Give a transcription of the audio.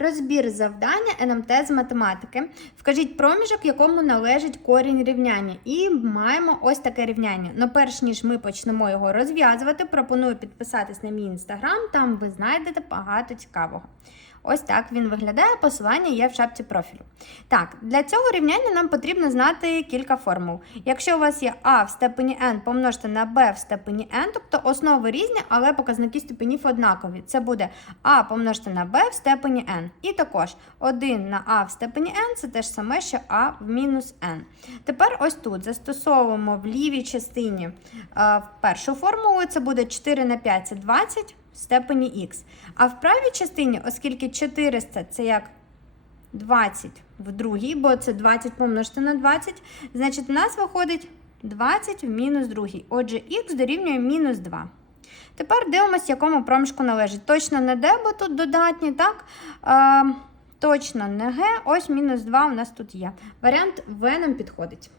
Розбір завдання НМТ з математики. Вкажіть проміжок, якому належить корінь рівняння. І маємо ось таке рівняння. Но ну, перш ніж ми почнемо його розв'язувати, пропоную підписатись на мій інстаграм, там ви знайдете багато цікавого. Ось так він виглядає, посилання є в шапці профілю. Так, для цього рівняння нам потрібно знати кілька формул. Якщо у вас є А в степені n помножте на b в степені n, тобто основи різні, але показники ступенів однакові. Це буде А помножте на b в степені n. І також 1 на а в степені n це те ж саме, що а в мінус n. Тепер ось тут застосовуємо в лівій частині е, в першу формулу, це буде 4 на 5 це 20 в степені х. А в правій частині, оскільки 400 це як 20 в другій, бо це 20 помножити на 20, значить, в нас виходить 20 в мінус другій. Отже, х дорівнює мінус 2. Тепер дивимося, якому проміжку належить. Точно не Д, бо тут додатні, так? Е, Точно не Г. Ось мінус 2 у нас тут є. Варіант В нам підходить.